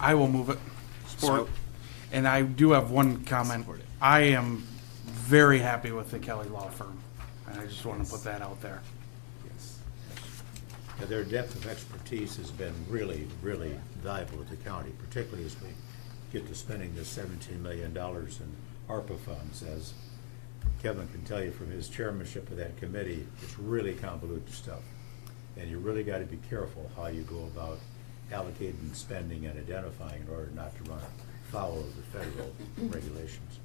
I will move it. Support. And I do have one comment. I am very happy with the Kelly Law Firm, and I just want to put that out there. Yeah, their depth of expertise has been really, really valuable at the county, particularly as we get to spending this $17 million in ARPA funds. As Kevin can tell you from his chairmanship of that committee, it's really convoluted stuff. And you really got to be careful how you go about allocating spending and identifying in order not to run afoul of the federal regulations.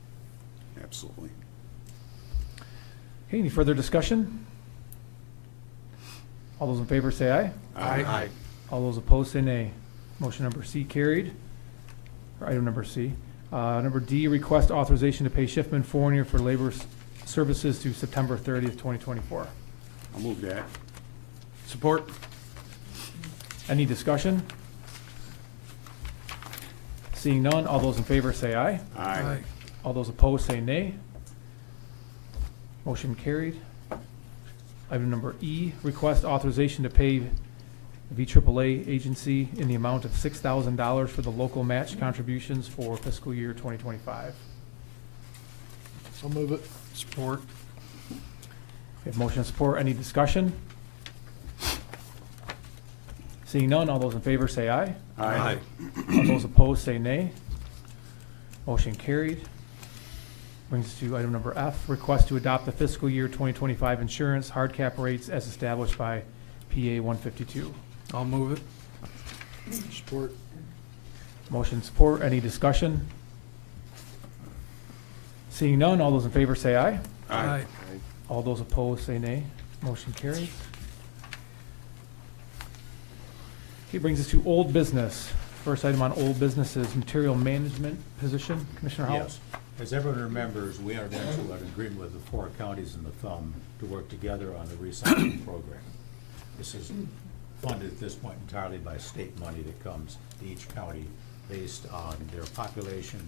Absolutely. Okay, any further discussion? All those in favor say aye. Aye. All those opposed say nay. Motion number C carried. Or item number C. Number D, request authorization to pay Schiffman Fournier for labor services through September 30th, 2024. I'll move that. Support. Any discussion? Seeing none, all those in favor say aye. Aye. All those opposed say nay. Motion carried. Item number E, request authorization to pay VAAA agency in the amount of $6,000 for the local match contributions for fiscal year 2025. I'll move it. Support. We have motion and support. Any discussion? Seeing none, all those in favor say aye. Aye. All those opposed say nay. Motion carried. Brings us to item number F, request to adopt the fiscal year 2025 insurance hard cap rates as established by PA 152. I'll move it. Support. Motion support. Any discussion? Seeing none, all those in favor say aye. Aye. All those opposed say nay. Motion carries. Okay, brings us to old business. First item on old business is material management position. Commissioner Howell? Yes. As everyone remembers, we entered into an agreement with the 4 counties in the thumb to work together on the recycling program. This is funded at this point entirely by state money that comes to each county based on their population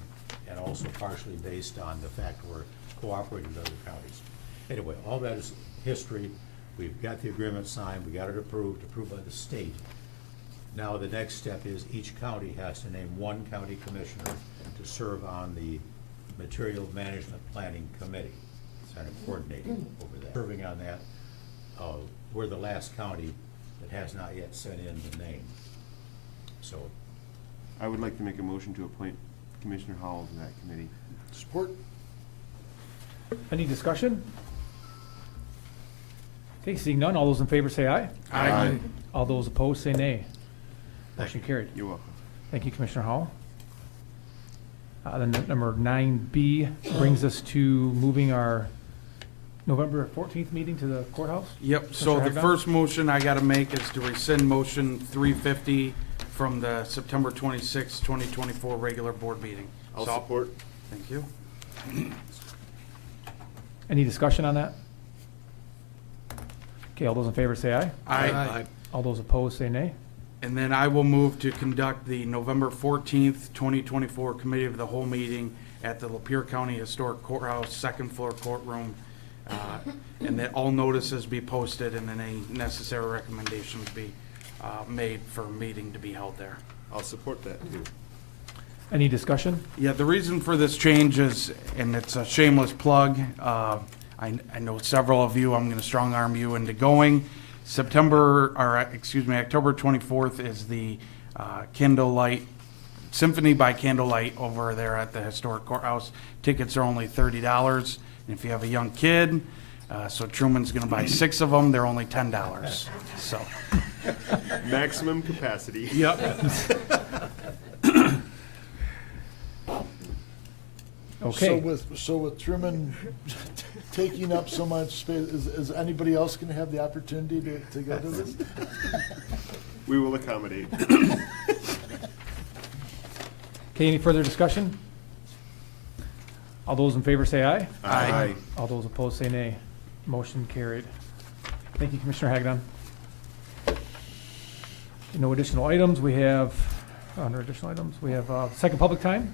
and also partially based on the fact we're cooperating with other counties. Anyway, all that is history. We've got the agreement signed, we got it approved by the state. Now the next step is each county has to name 1 county commissioner to serve on the Material Management Planning Committee. It's kind of coordinating over that. Serving on that, we're the last county that has not yet sent in the name. So, I would like to make a motion to appoint Commissioner Howell to that committee. Support. Any discussion? Okay, seeing none, all those in favor say aye. Aye. All those opposed say nay. Motion carried. You're welcome. Thank you, Commissioner Howell. Then number 9B brings us to moving our November 14th meeting to the courthouse. Yep, so Commissioner the Hagedorn? first motion I gotta make is to rescind motion 350 from the September 26, 2024 regular board meeting. I'll So- support. Thank you. Any discussion on that? Okay, all those in favor say aye. Aye. All those opposed say nay. And then I will move to conduct the November 14th, 2024 Committee of the Whole meeting at the Lapeer County Historic Courthouse, second floor courtroom, and that all notices be posted and then any necessary recommendations be made for a meeting to be held there. I'll support that too. Any discussion? Yeah, the reason for this change is, and it's a shameless plug, I know several of you, I'm gonna strong arm you into going. October 24th is the Candlelight, Symphony by Candlelight over there at the Historic Courthouse. Tickets are only $30, and if you have a young kid, so Truman's gonna buy 6 of them, they're only $10, so. Maximum capacity. Yep. Okay. So with Truman taking up so much space, is anybody else gonna have the opportunity to go to this? We will accommodate. Okay, any further discussion? All those in favor say aye. Aye. All those opposed say nay. Motion carried. Thank you, Commissioner Hagedorn. No additional items. We have, under additional items, we have second public time.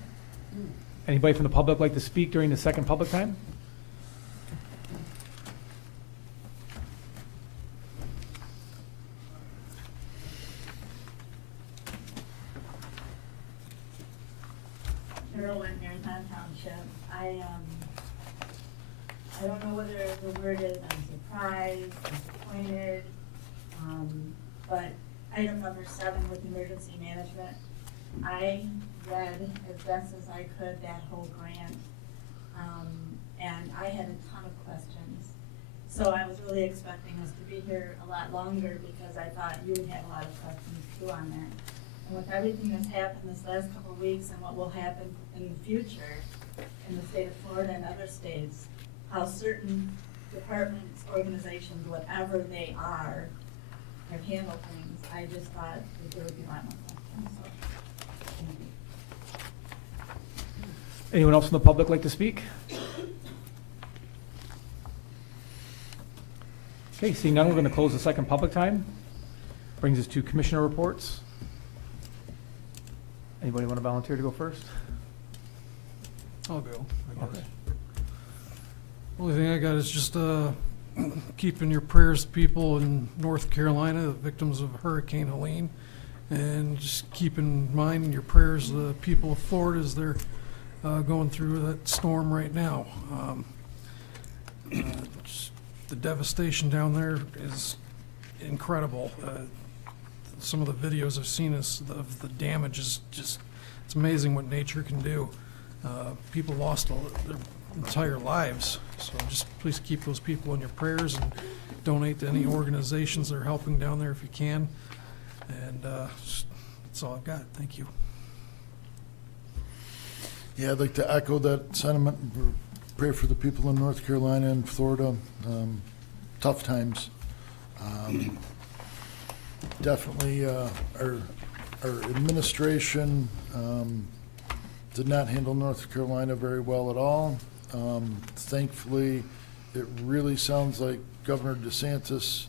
Anybody from the public like to speak during the second public time? Carol in Marathon Township. I don't know whether the word is I'm surprised, disappointed, but item number 7 with emergency management, I read as best as I could that whole grant, and I had a ton of questions. So I was really expecting us to be here a lot longer because I thought you would have a lot of questions too on that. And with everything that's happened this last couple of weeks and what will happen in the future in the state of Florida and other states, how certain departments, organizations, whatever they are, have handled things, I just thought that there would be a lot more questions, so, thank you. Anyone else from the public like to speak? Okay, seeing none, we're going to close the second public time. Brings us to commissioner reports. Anybody want to volunteer to go first? I'll go, I guess. Okay. Only thing I got is just keep in your prayers people in North Carolina, the victims of Hurricane Helene, and just keep in mind in your prayers the people of Florida as they're going through that storm right now. Just the devastation down there is incredible. Some of the videos I've seen of the damage is just, it's amazing what nature can do. People lost their entire lives, so just please keep those people in your prayers and donate to any organizations that are helping down there if you can. And that's all I've got. Thank you. Yeah, I'd like to echo that sentiment. Pray for the people in North Carolina and Florida. Tough times. Definitely, our administration did not handle North Carolina very well at all. Thankfully, it really sounds like Governor DeSantis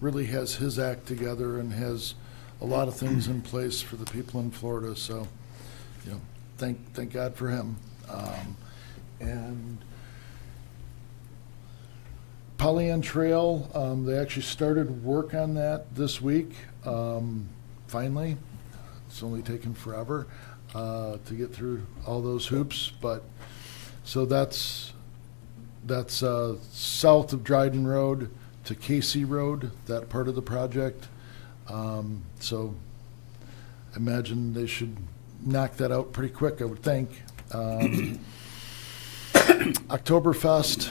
really has his act together and has a lot of things in place for the people in Florida. So, you know, thank God for him. And Pollyant Trail, they actually started work on that this week. Finally, it's only taken forever to get through all those hoops, but so that's south of Dryden Road to Casey Road, that part of the project. So imagine they should knock that out pretty quick, I would think. Oktoberfest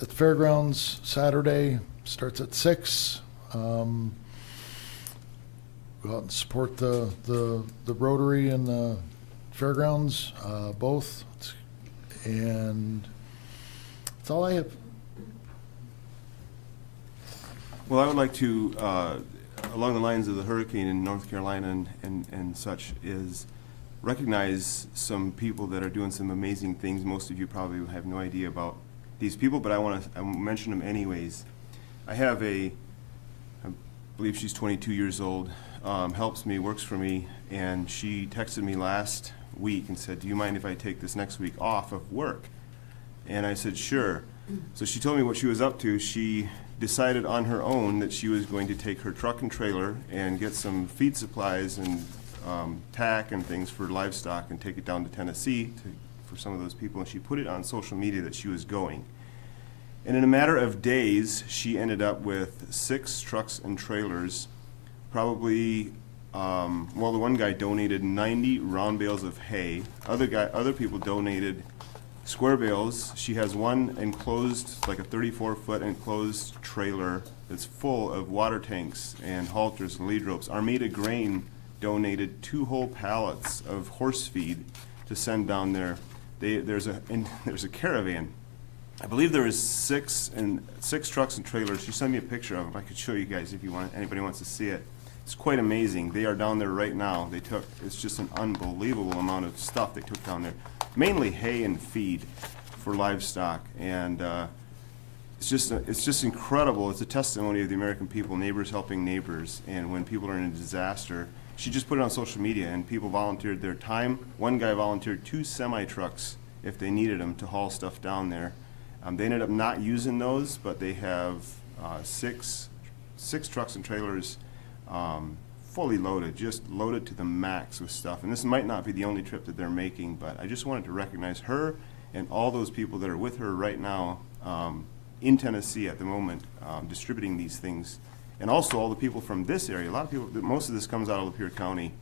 at the fairgrounds Saturday, starts at 6. Go out and support the Rotary and the fairgrounds, both. And that's all I have. Well, I would like to, along the lines of the hurricane in North Carolina and such, is recognize some people that are doing some amazing things. Most of you probably have no idea about these people, but I mention them anyways. I have I believe she's 22 years old, helps me, works for me, and she texted me last week and said, do you mind if I take this next week off of work? And I said, sure. So she told me what she was up to. She decided on her own that she was going to take her truck and trailer and get some feed supplies and tack and things for livestock and take it down to Tennessee for some of those people. And she put it on social media that she was going. And in a matter of days, she ended up with 6 trucks and trailers, probably, well, the one guy donated 90 round bales of hay. Other people donated square bales. She has one enclosed, like a 34-foot enclosed trailer that's full of water tanks and halters and lead ropes. Armada Grain donated 2 whole pallets of horse feed to send down there. There's a caravan. I believe there is 6 trucks and trailers. She sent me a picture of them. I could show you guys if anybody wants to see it. It's quite amazing. They are down there right now. It's just an unbelievable amount of stuff they took down there. Mainly hay and feed for livestock, and it's just incredible. It's a testimony of the American people, neighbors helping neighbors, and when people are in a disaster, she just put it on social media, and people volunteered their time. One guy volunteered 2 semi-trucks if they needed them to haul stuff down there. They ended up not using those, but they have 6 trucks and trailers fully loaded, just loaded to the max with stuff. And this might not be the only trip that they're making, but I just wanted to recognize her and all those people that are with her right now in Tennessee at the moment, distributing these things. And also all the people from this area. A lot of people, most of this comes out of Lapeer County,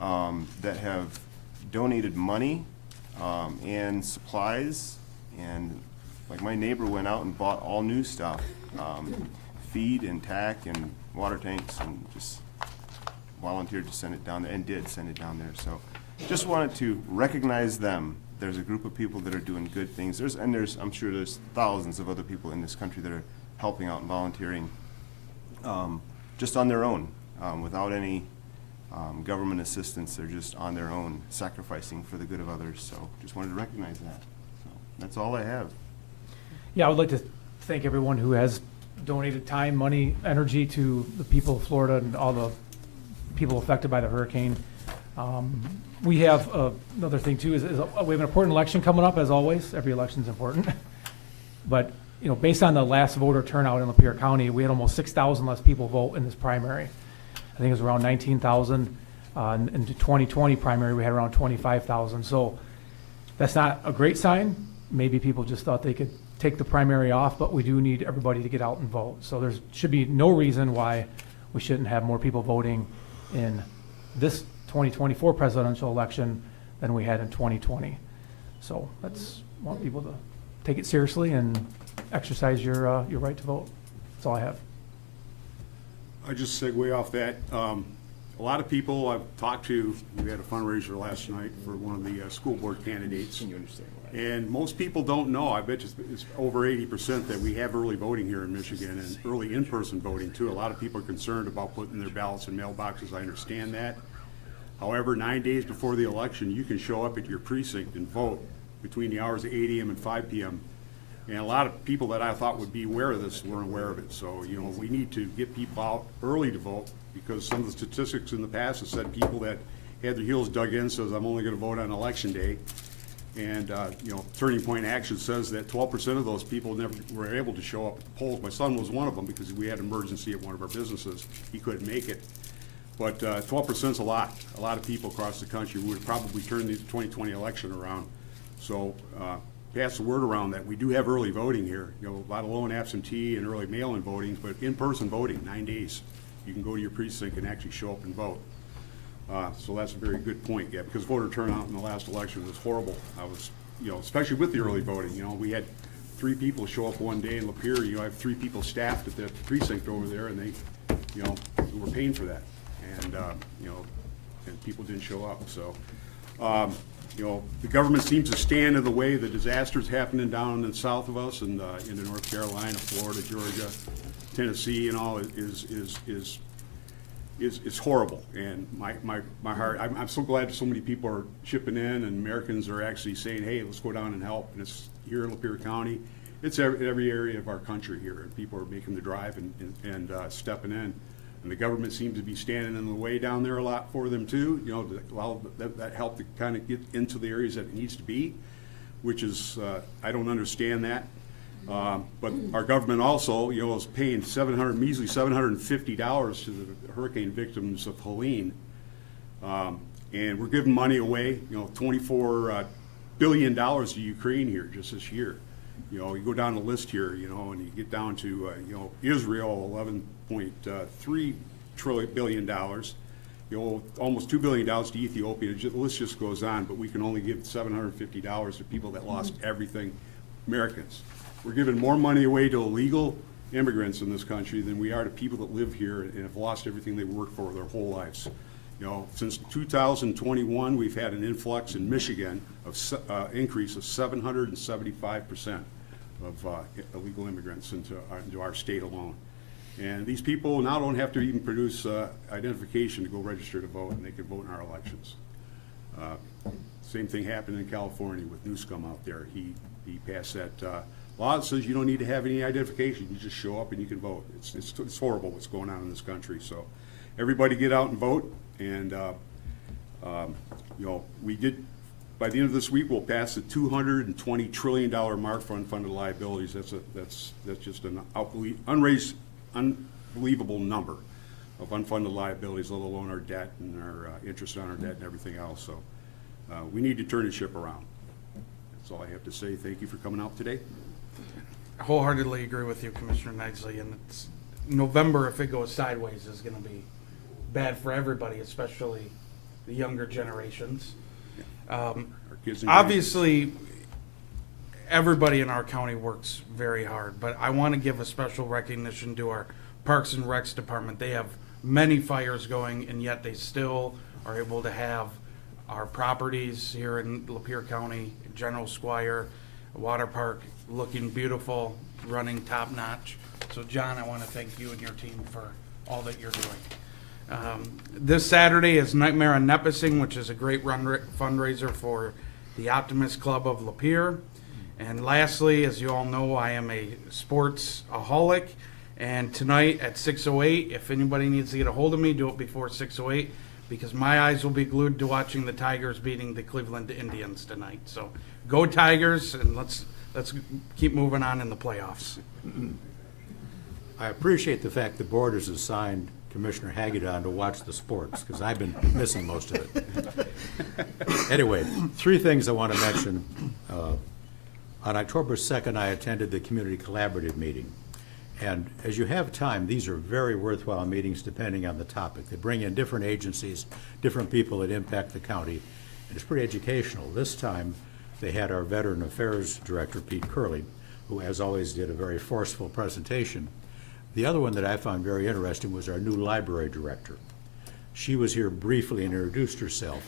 that have donated money and supplies. And like my neighbor went out and bought all new stuff, feed and tack and water tanks, and just volunteered to send it down there, and did send it down there. So just wanted to recognize them. There's a group of people that are doing good things. I'm sure there's thousands of other people in this country that are helping out and volunteering just on their own, without any government assistance. They're just on their own, sacrificing for the good of others. So just wanted to recognize that. So that's all I have. Yeah, I would like to thank everyone who has donated time, money, energy to the people of Florida and all the people affected by the hurricane. We have another thing too, is we have an important election coming up, as always. Every election's important. But, you know, based on the last voter turnout in Lapeer County, we had almost 6,000 less people vote in this primary. I think it was around 19,000. In the 2020 primary, we had around 25,000. So that's not a great sign. Maybe people just thought they could take the primary off, but we do need everybody to get out and vote. So there should be no reason why we shouldn't have more people voting in this 2024 presidential election than we had in 2020. So want people to take it seriously and exercise your right to vote. That's all I have. I just segue off that. A lot of people I've talked to, we had a fundraiser last night for one of the school board candidates. Can you understand why? And most people don't know, I bet it's over 80%, that we have early voting here in Michigan, and early in-person voting too. A lot of people are concerned about putting their ballots in mailboxes. I understand that. However, 9 days before the election, you can show up at your precinct and vote between the hours of 8 a.m. and 5 p.m. And a lot of people that I thought would be aware of this weren't aware of it. So, you know, we need to get people out early to vote, because some of the statistics in the past have said people that had their heels dug in says, I'm only going to vote on election day. And, you know, Turning Point Action says that 12% of those people never were able to show up at the polls. My son was one of them, because we had an emergency at one of our businesses. He couldn't make it. But 12% is a lot. A lot of people across the country would probably turn the 2020 election around. So pass the word around that we do have early voting here. You know, a lot of lone absentee and early mail-in voting, but in-person voting, 9 days. You can go to your precinct and actually show up and vote. So that's a very good point, yeah, because voter turnout in the last election was horrible. I was, you know, especially with the early voting, you know, we had 3 people show up one day in Lapeer, you know, I have 3 people staffed at the precinct over there, and they, you know, we're paying for that. And, you know, and people didn't show up, so. You know, the government seems to stand in the way. The disasters happening down in the south of us and into North Carolina, Florida, Georgia, Tennessee, and all is horrible. And my heart, I'm so glad that so many people are chipping in, and Americans are actually saying, hey, let's go down and help. And it's here in Lapeer County. It's every area of our country here, and people are making the drive and stepping in. And the government seems to be standing in the way down there a lot for them too, you know, to allow that help to kind of get into the areas that it needs to be, which is, I don't understand that. But our government also, you know, is paying measly $750 to the hurricane victims of Helene. And we're giving money away, you know, $24 billion to Ukraine here just this year. You know, you go down the list here, you know, and you get down to, you know, Israel, $11.3 billion, you know, almost $2 billion to Ethiopia. The list just goes on, but we can only give $750 to people that lost everything, Americans. We're giving more money away to illegal immigrants in this country than we are to people that live here and have lost everything they worked for their whole lives. You know, since 2021, we've had an influx in Michigan of increase of 775% of illegal immigrants into our state alone. And these people now don't have to even produce identification to go register to vote, and they can vote in our elections. Same thing happened in California with Newscomb out there. He passed that law that says you don't need to have any identification. You just show up and you can vote. It's horrible what's going on in this country. So everybody get out and vote. And you know, we did, by the end of this week, we'll pass the $220 trillion mark for unfunded liabilities. That's just an unbelievable number of unfunded liabilities, let alone our debt and our interest on our debt and everything else. So we need to turn the ship around. That's all I have to say. Thank you for coming out today. I wholeheartedly agree with you, Commissioner Knightley, and it's November, if it goes sideways, is going to be bad for everybody, especially the younger generations. Our kids and Obviously, everybody in our county works very hard, but I want to give a special recognition to our Parks and Recs department. They have many fires going, and yet they still are able to have our properties here in Lapeer County, General Squire, Water Park, looking beautiful, running top notch. So John, I want to thank you and your team for all that you're doing. This Saturday is Nightmare on Nepessing, which is a great fundraiser for the Optimist Club of Lapeer. And lastly, as you all know, I am a sports-aholic. And tonight at 6:08, if anybody needs to get a hold of me, do it before 6:08, because my eyes will be glued to watching the Tigers beating the Cleveland Indians tonight. So go Tigers, and let's keep moving on in the playoffs. I appreciate the fact the board has assigned Commissioner Hagedorn to watch the sports, because I've been missing most of it. Anyway, 3 things I want to mention. On October 2nd, I attended the Community Collaborative Meeting. And as you have time, these are very worthwhile meetings depending on the topic. They bring in different agencies, different people that impact the county, and it's pretty educational. This time, they had our Veteran Affairs Director, Pete Curley, who, as always, did a very forceful presentation. The other one that I found very interesting was our new library director. She was here briefly and introduced herself,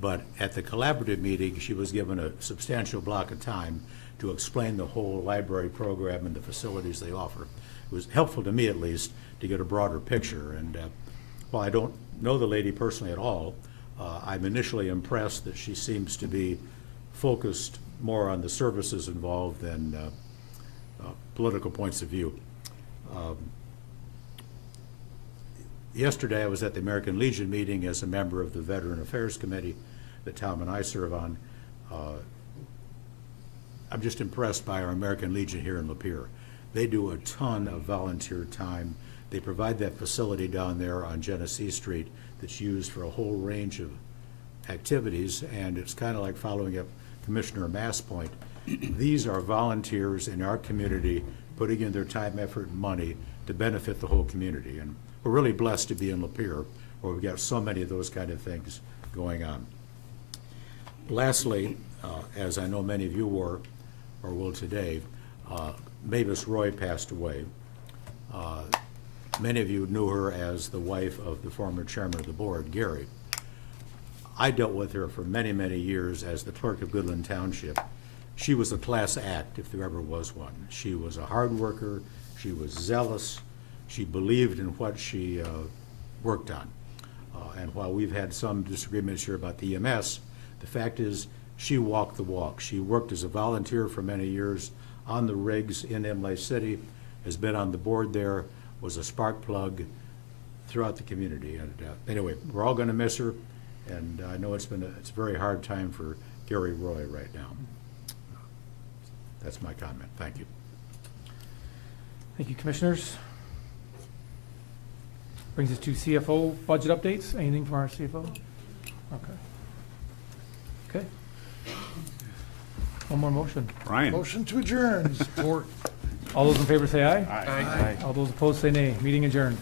but at the collaborative meeting, she was given a substantial block of time to explain the whole library program and the facilities they offer. It was helpful to me, at least, to get a broader picture. And while I don't know the lady personally at all, I'm initially impressed that she seems to be focused more on the services involved than political points of view. Yesterday, I was at the American Legion meeting as a member of the Veteran Affairs Committee that Tom and I serve on. I'm just impressed by our American Legion here in Lapeer. They do a ton of volunteer time. They provide that facility down there on Genesee Street that's used for a whole range of activities, and it's kind of like following up Commissioner Mass' point. These are volunteers in our community putting in their time, effort, and money to benefit the whole community. And we're really blessed to be in Lapeer, where we've got so many of those kind of things going on. Lastly, as I know many of you were, or will today, Mavis Roy passed away. Many of you knew her as the wife of the former chairman of the board, Gary. I dealt with her for many, many years as the clerk of Goodland Township. She was a class act, if there ever was one. She was a hard worker, she was zealous, she believed in what she worked on. And while we've had some disagreements here about the EMS, the fact is, she walked the walk. She worked as a volunteer for many years on the rigs in Imlay City, has been on the board there, was a spark plug throughout the community. And anyway, we're all gonna miss her, and I know it's a very hard time for Gary Roy right now. That's my comment. Thank you. Thank you, commissioners. Brings us to CFO budget updates. Anything from our CFO? Okay. Okay. One more motion. Brian? Motion to adjourn. All those in favor say aye. Aye. All those opposed say nay. Meeting adjourned.